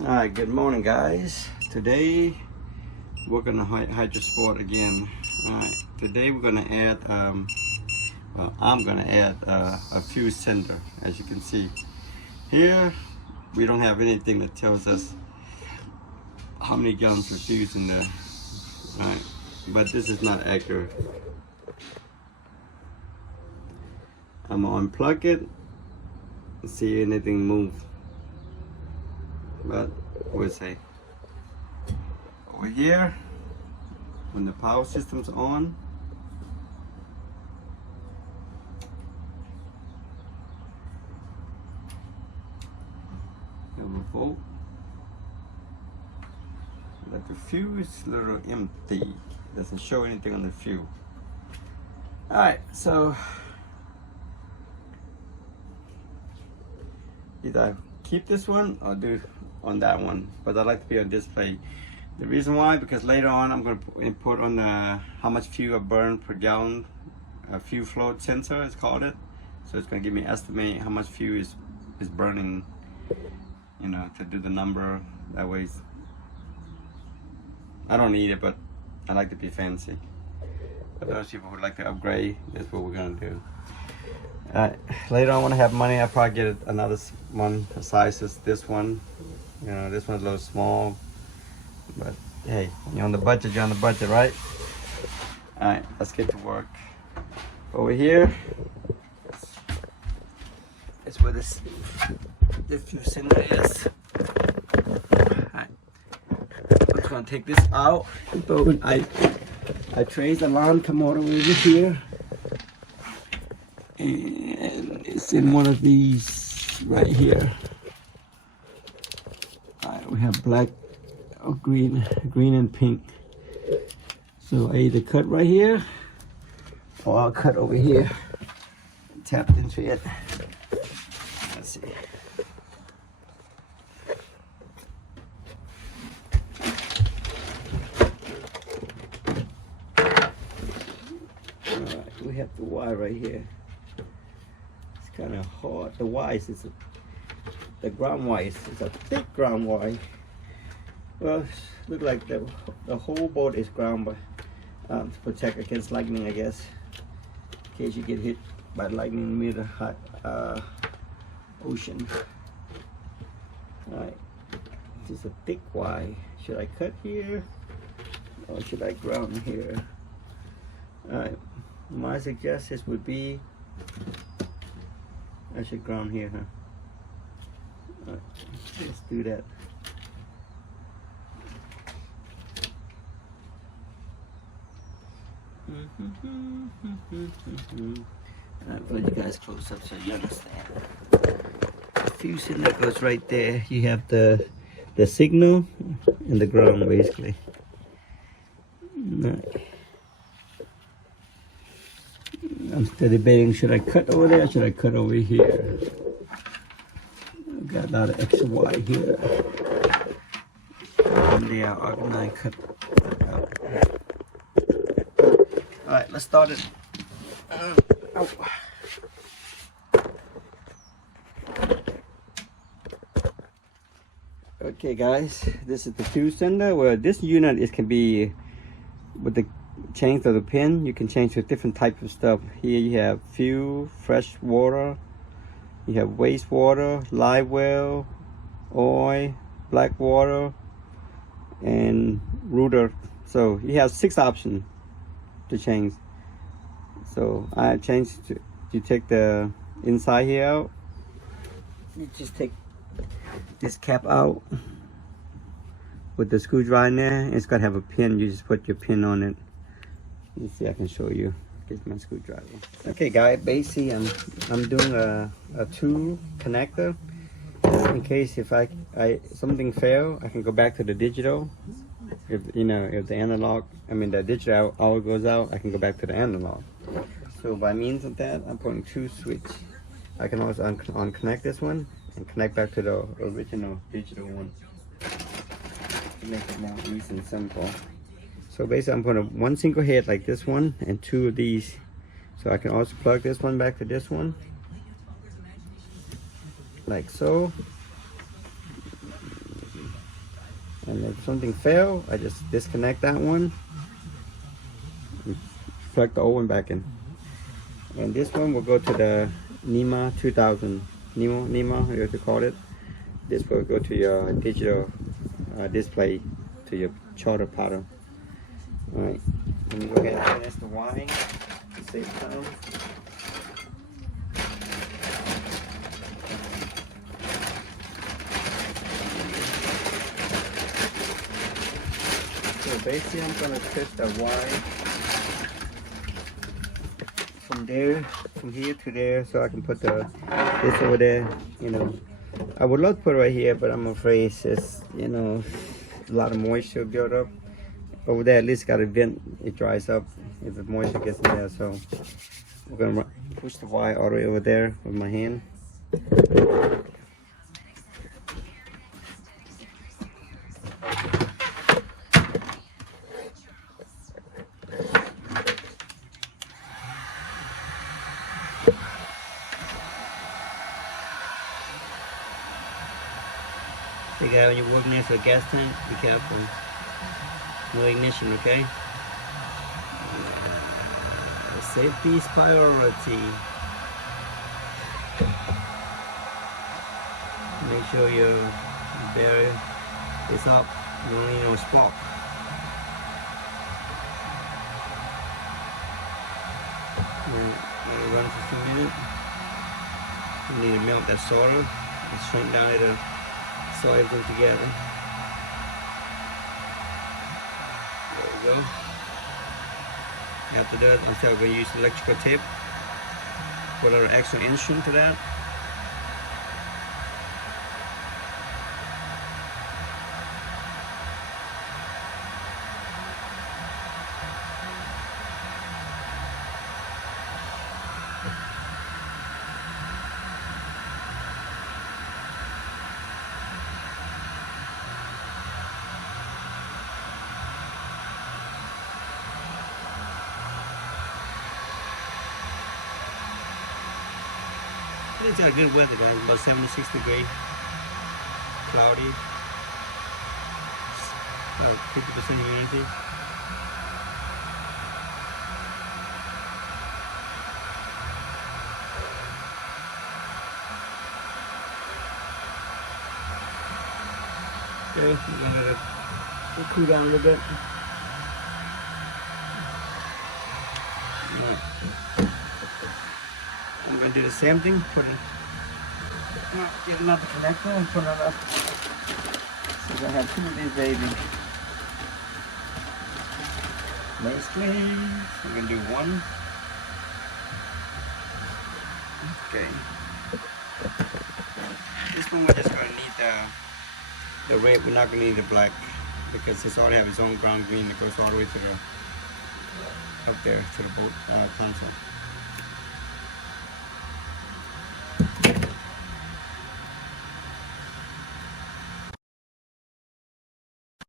All right, good morning, guys. Today we're gonna hydrosport again. All right, today we're gonna add. Well, I'm gonna add a fuse sender. As you can see here, we don't have anything that tells us how many gallons of fuse in there. All right, but this is not accurate. I'm gonna unplug it and see if anything move. But we'll see. Over here, when the power system's on, have a volt. But the fuse is a little empty. Doesn't show anything on the fuse. Alright, so either keep this one or do on that one, but I like to be on display. The reason why, because later on I'm going to input on the how much fuel I burn per gallon. A fuel flow sensor is called it, so it's going to give me an estimate how much fuel is burning, you know, to do the number. That way I don't need it, but I like to be fancy. For those people who would like to upgrade, that's what we're going to do. Later on when I have money, I'll probably get another one the size as this one. You know, this one's a little small, but hey, you're on the budget, you're on the budget, right? Alright, let's get to work. Over here is where the fuse sender is. Alright, I'm just gonna take this out. So I trace the line, come all the way over here. And it's in one of these right here. Alright, we have black or green and pink. So I either cut right here or I'll cut over here and tap into it. Let's see. Alright, we have the Y right here. Kind of hard. The wires is the ground wires is a thick ground wire. Well, look like the whole board is ground, but to protect against lightning, I guess, in case you get hit by lightning near the hot ocean. All right, this is a thick wire. Should I cut here or should I ground here? All right, my suggestion would be I should ground here, huh? Alright, let's do that. I'll put you guys close up so you understand. The fuse in that goes right there. You have the signal and the ground basically. Alright. I'm still debating, should I cut over there or should I cut over here? I've got a lot of extra wire here. And they are organized cut out. Alright, let's start it. Okay guys, this is the fuse sender. Well, this unit can be with the change of the pin. You can change to different types of stuff. Here you have fuel, fresh water, you have wastewater, live well, oil, black water, and rooter. So you have 6 options to change. So I changed to take the inside here out. You just take this cap out with the screwdriver in there. It's got to have a pin. You just put your pin on it. Let's see, I can show you. Get my screwdriver. Okay, guys. Basically, I'm doing a 2 connector in case if something fail, I can go back to the digital. If if the analog, the digital hour goes out, I can go back to the analog. So by means of that, I'm putting 2 switch. I can also unconnect this one and connect back to the original digital one to make it more easy and simple. So basically I'm putting 1 single head like this one and 2 of these. So I can also plug this one back to this one. Like so. And if something fail, I just disconnect that one and plug the old one back in. And this one will go to the NEMA 2000. NEMA, you have to call it. This will go to your digital display, to your charter pattern. Alright, let me go ahead and finish the wiring to save time. So basically I'm going to twist the wire from here to there, so I can put this over there. You know, I would love to put it right here, but I'm afraid it's just, you know, a lot of moisture build up over there. At least got to vent, it dries up if the moisture gets in there. So we're gonna push the wire all the way over there with my hand. Hey guys, when you're working next to a gas tank, be careful. No ignition, okay? Safety is priority. Make sure your barrier is up. You don't need no spark. Let it run for a few minutes. You need to melt that solder and shrink down it. Sew everything together. There we go. After that, I'm going to use electrical tape. Put an extra instrument to that. It's got good weather, guys. About 76 degrees, cloudy, 50% humidity. Okay, we're gonna let it cool down a little bit. I'm going to do the same thing, get another connector and put it up. So I have two of these babies. Basically, I'm going to do one. Okay. This one we're just going to need the red, we're not going to need the black because it's already have its own ground green that goes all the way to the, up there to the boat console.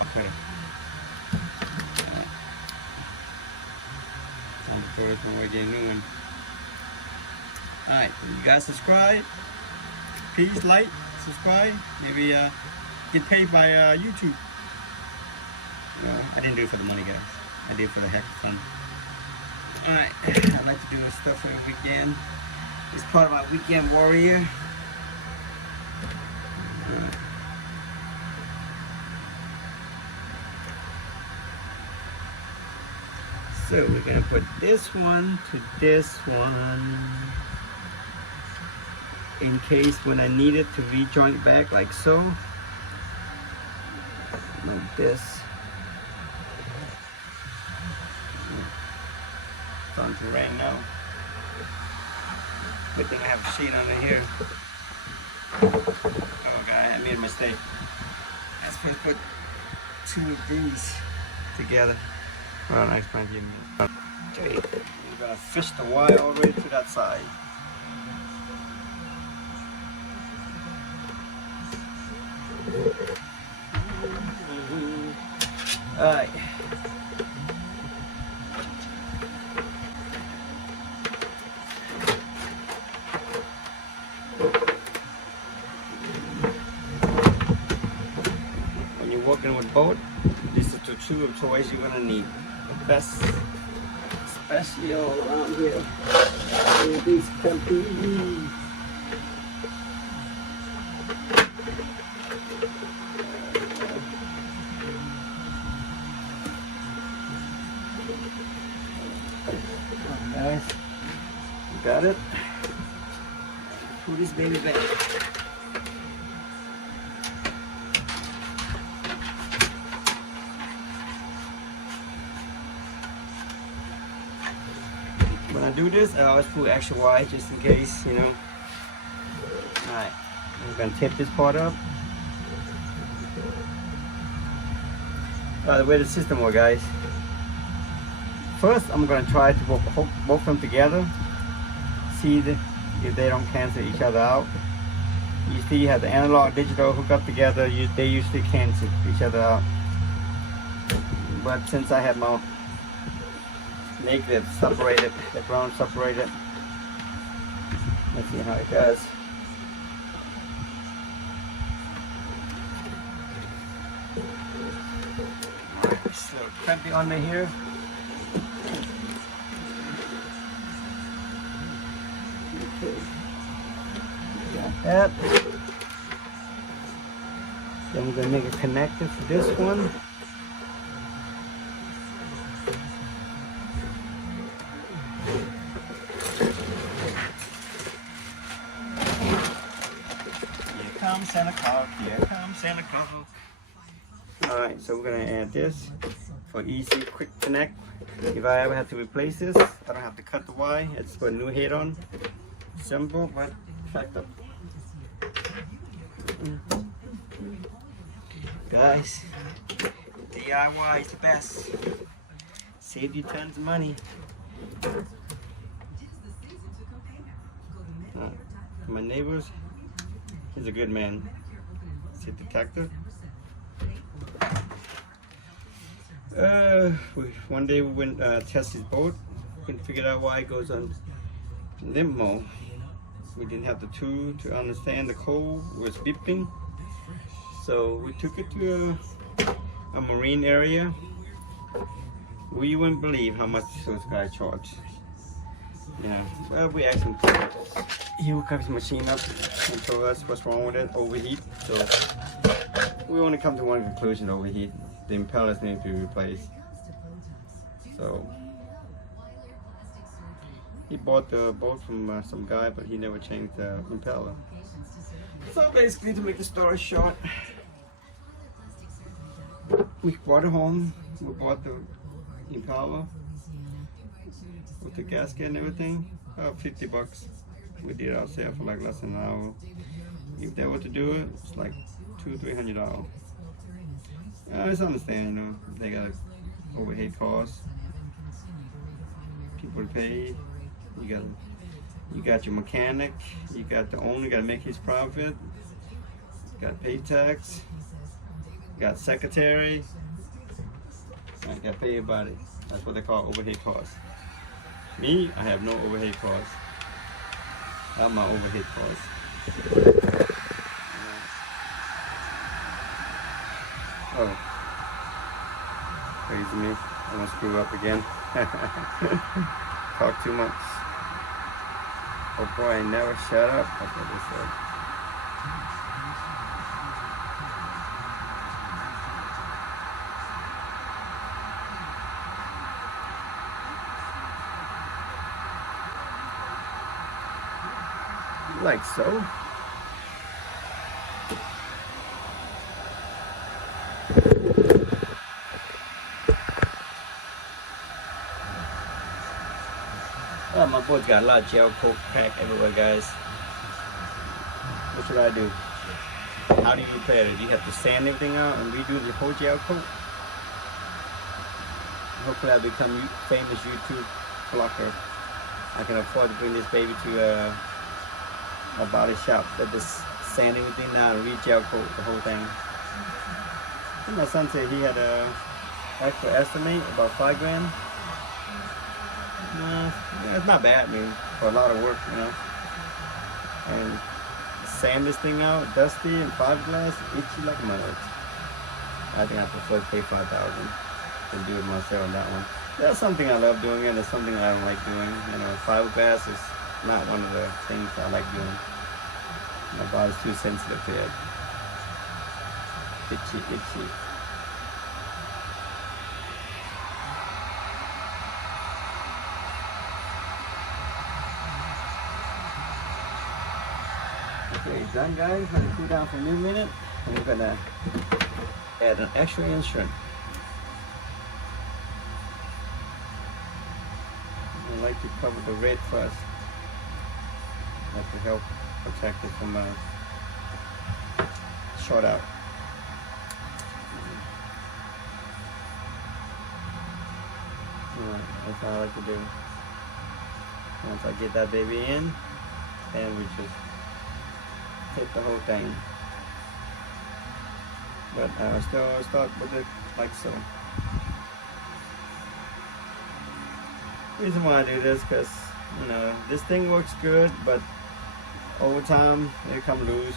Okay. Time to throw this one away, get a new one. Alright, you guys subscribe. Please like, subscribe. Maybe get paid by YouTube. I didn't do it for the money, guys. I did it for the heck of fun. Alright, I like to do this stuff every weekend. It's part of my weekend warrior. So we're going to put this one to this one in case when I need it to rejoin back like so. Like this. It's on to rain now. Good thing I have a sheet under here. Oh god, I made a mistake. I'm supposed to put two of these together. Well, I'll explain to you in a minute. Okay, we're gonna fish the wire all the way to that side. Alright. working with both, this is the two toys you're gonna need. The best, especially all around here. These companies. Guys, you got it. Put this baby back. When I do this, I always put extra wide just in case, you know. Alright, I'm gonna tip this part up. By the way the system works, guys. First, I'm gonna try to hook both of them together. See if they don't cancel each other out. You see, you have the analog digital hook up together. They usually cancel each other out. But since I have my negative separated, the ground separated, let's see how it does. So crampy on me here. Got that. Then we're gonna make a connector for this one. Here comes Santa Claus, here comes Santa Claus. Alright, so we're gonna add this for easy, quick connect. If I ever have to replace this, I don't have to cut the wire. It's put a new head on. Simple but effective. Guys, DIY is the best. Save you tons of money. My neighbors, he's a good man. He's a detective. One day we went test his boat. Couldn't figure out why it goes on limp mode. We didn't have the tool to understand the code was beeping. So we took it to a marine area. We wouldn't believe how much those guys charge. Yeah, well, we asked him. He would cut his machine up and told us what's wrong with it, overheat. So we only come to one conclusion: overheat. The impellers need to be replaced. So he bought the boat from some guy, but he never changed the impeller. So basically, to make the story short, we brought it home. We bought the impeller with the gasket and everything. 50 bucks. We did it ourselves for like less than an hour. If they were to do it, it's like $200-300. I just understand, you know, they got overhead costs. People pay. You got your mechanic. You got the owner. You got to make his profit. You got to pay tax. You got secretary. I got to pay everybody. That's what they call overhead costs. Me, I have no overhead costs. Not my overhead costs. Oh, crazy me. I'm gonna screw up again. Talk too much. Oh boy, I never shut up. That's what they said. Like so. Oh, my boy's got a lot of gel coat packed everywhere, guys. What should I do? How do you repair it? Do you have to sand everything out and redo the whole gel coat? Hopefully I'll become famous YouTube vlogger. I can afford to bring this baby to a body shop that just sand everything down and re-gel coat the whole thing. And my son said he had a extra estimate about $5 grand. No, it's not bad, I mean, for a lot of work, you know. And sand this thing out, dusty and fiberglass, itchy like mud. I think I prefer to pay 5,000 than do it myself on that one. That's something I love doing, and it's something I don't like doing. You know, fiberglass is not one of the things I like doing. My body's too sensitive to it. Itchy, itchy. Okay, done guys. I'm gonna cool down for a minute, and we're gonna add an extra instrument. I like to cover the red first. That to help protect it from short out. Alright, that's how I like to do. Once I get that baby in, then we just take the whole thing. But I still start with it like so. The reason why I do this, because you know this thing works good, but over time it come loose.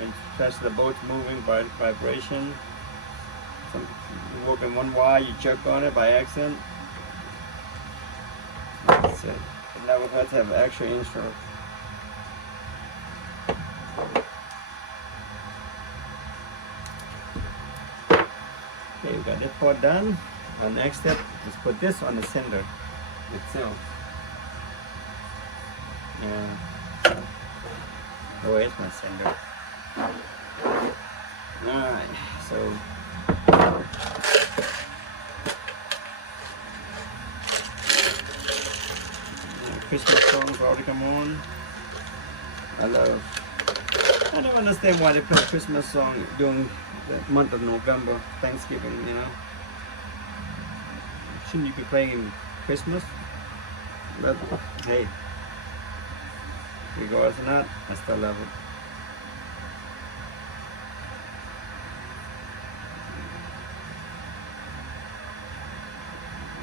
And especially the boat's moving by vibration. Some, you work in one wire, you jerk on it by accident. That's it. It never hurts to have an extra instrument. Okay, we got this part done. Our next step is put this on the cylinder itself. Yeah. Oh, it's my cylinder. Alright, so Christmas songs already come on. I don't understand why they play a Christmas song during the month of November, Thanksgiving, you know. Shouldn't you be playing Christmas? But hey, regardless or not, I still love it.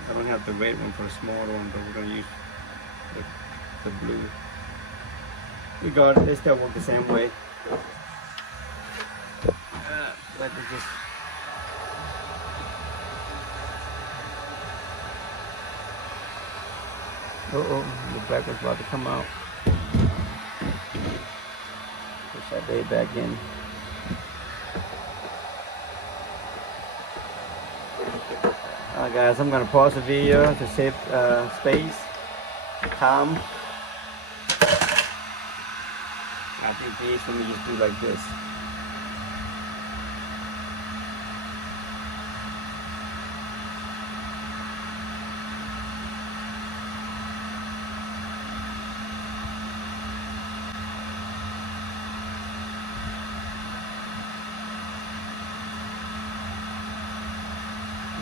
I don't have the red one for the smaller one, but we're gonna use the blue. Regardless, they still work the same way. Let me just the black one's about to come out. Push that baby back in. Alright guys, I'm gonna pause the video to save space, time. I think these, let me just do like this.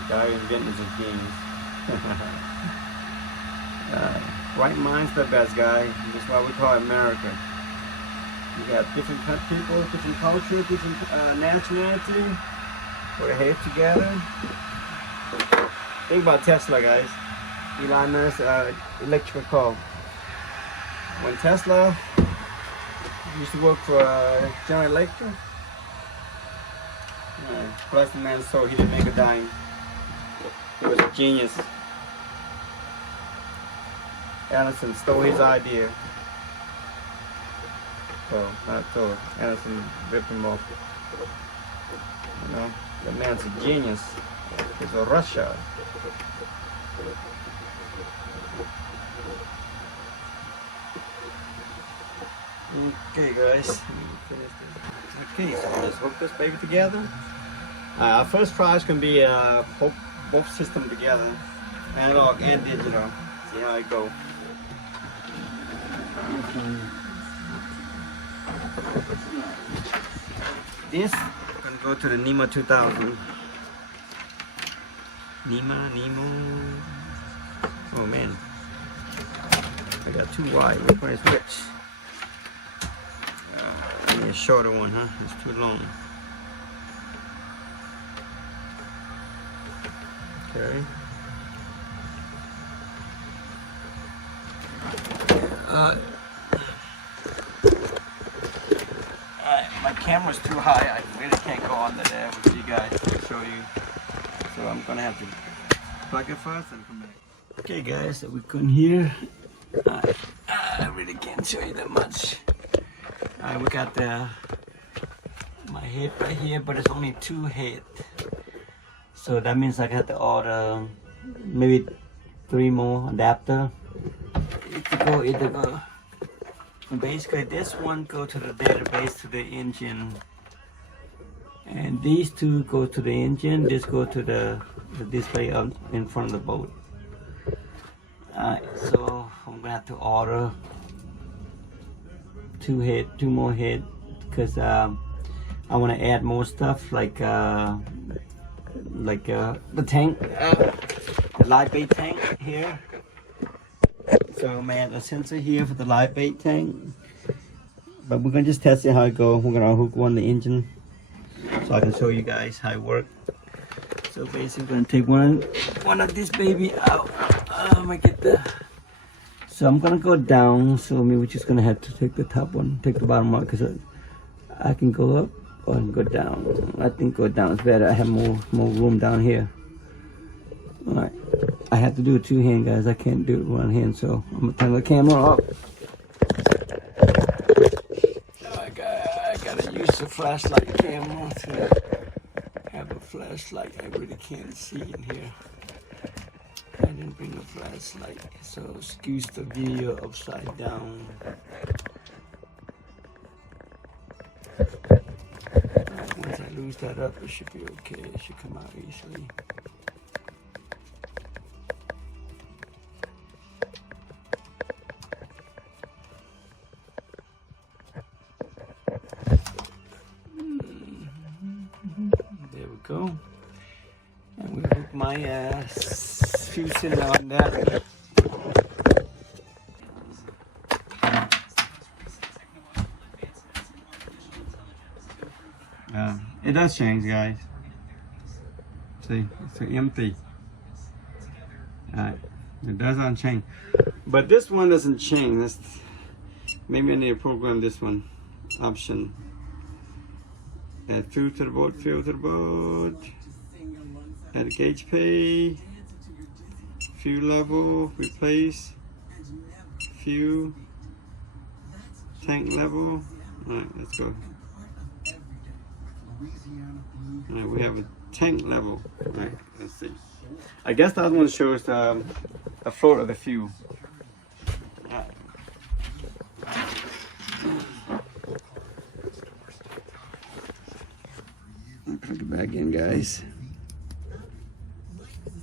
Guy inventing his genes. Right mind's the best, guy. That's why we call it America. You got different people, different culture, different nationality, put their heads together. Think about Tesla, guys. Elon Musk electrical car. When Tesla used to work for General Electric, plus the man sold, he didn't make a dime. He was a genius. Edison stole his idea. So, not so. Edison ripped him off. You know, the man's a genius. He's a Russia. Okay, guys. Okay, so let's hook this baby together. Our first try is going to be hook both systems together, analog and digital. See how it goes. This is going to go to the NEMA 2000. NEMA. Oh man, I got two wide. Which one is which? A shorter one, huh? It's too long. Okay. Alright, my camera's too high. I really can't go under there with you guys to show you. So I'm gonna have to plug it first and come back. Okay guys, so we come here. I really can't show you that much. We got my head right here, but it's only 2 head. So that means I got to order maybe 3 more adapter. Either go. Basically, this one go to the database to the engine, and these 2 go to the engine. This go to the display up in front of the boat. Alright, so I'm gonna have to order 2 more head, because I want to add more stuff like the tank, the live bait tank here. So I'm gonna add a sensor here for the live bait tank, but we're gonna just test it how it goes. We're gonna hook one the engine so I can show you guys how it works. So basically, we're gonna take one of this baby out. I'm gonna get the. So I'm gonna go down. So maybe we're just gonna have to take the top one, take the bottom one, because I can go up or I can go down. I think go down is better. I have more room down here. All right, I have to do it 2-hand, guys. I can't do it 1 hand, so I'm gonna turn the camera off. I gotta use the flashlight camera to have a flashlight. I really can't see in here. I didn't bring a flashlight, so excuse the video upside down. Once I lose that up, it should be okay. It should come out easily. There we go. And we hook my fuse in on that. It does change, guys. See, it's empty. Alright, it doesn't change. But this one doesn't change. Maybe I need to program this one. Option. Add fuel to the boat, add gauge pay, fuel level, replace, fuel, tank level. Alright, let's go. Alright, we have a tank level. Alright, let's see. I guess that one shows the float of the fuel. Alright. Plug it back in, guys.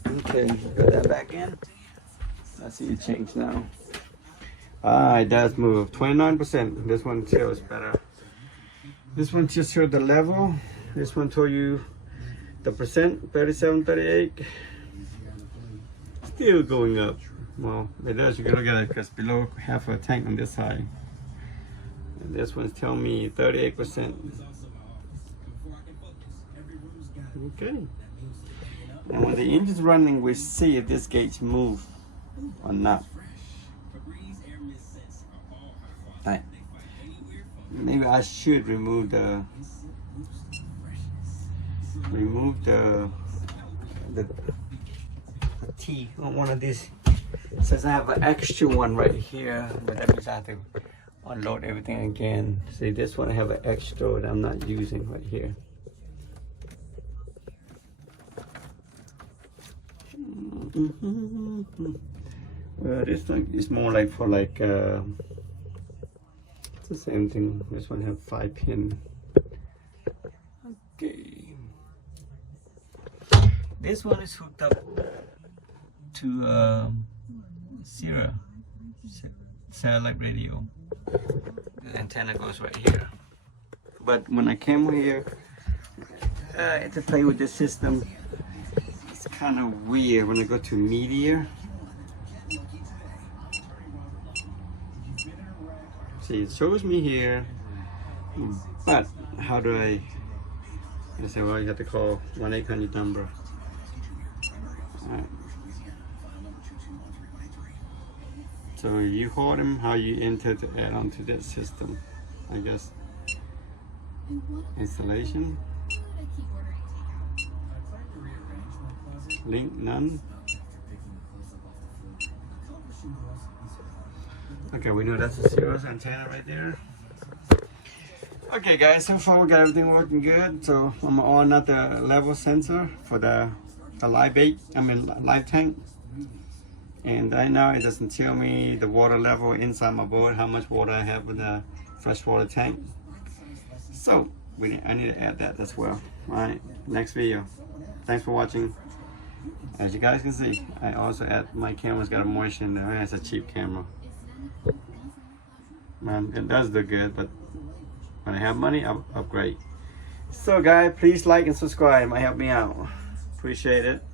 Okay, got that back in. I see it change now. It does move 29%. This one shows better. This one just showed the level. This one told you the percent, 37, 38. Still going up. Well, it does. You can look at it because below half a tank on this side. And this one's telling me 38%. Okay. And when the engine's running, we see if this gauge moves or not. Right. Maybe I should remove the T on one of these. Since I have an extra one right here, but that means I have to unload everything again. See, this one I have an extra that I'm not using right here. This one is more like for like it's the same thing. This one have 5 pin. Okay. This one is hooked up to Sierra satellite radio. The antenna goes right here. But when I came here to play with this system, it's kind of weird when I go to media. See, it shows me here, but how do I say, well, you have to call 1-800 number. Alright. So you hold them how you enter to add on to that system, I guess. Installation. Link none. Okay, we know that's a Cirrus antenna right there. Okay guys, so far we got everything working good. So I'm on out the level sensor for the live bait, live tank. And right now it doesn't tell me the water level inside my boat, how much water I have in the freshwater tank. So I need to add that as well. Alright, next video. Thanks for watching. As you guys can see, I also add my camera's got a moisture in there. It's a cheap camera. Man, it does look good, but when I have money, I'll upgrade. So guys, please like and subscribe. It might help me out. Appreciate it.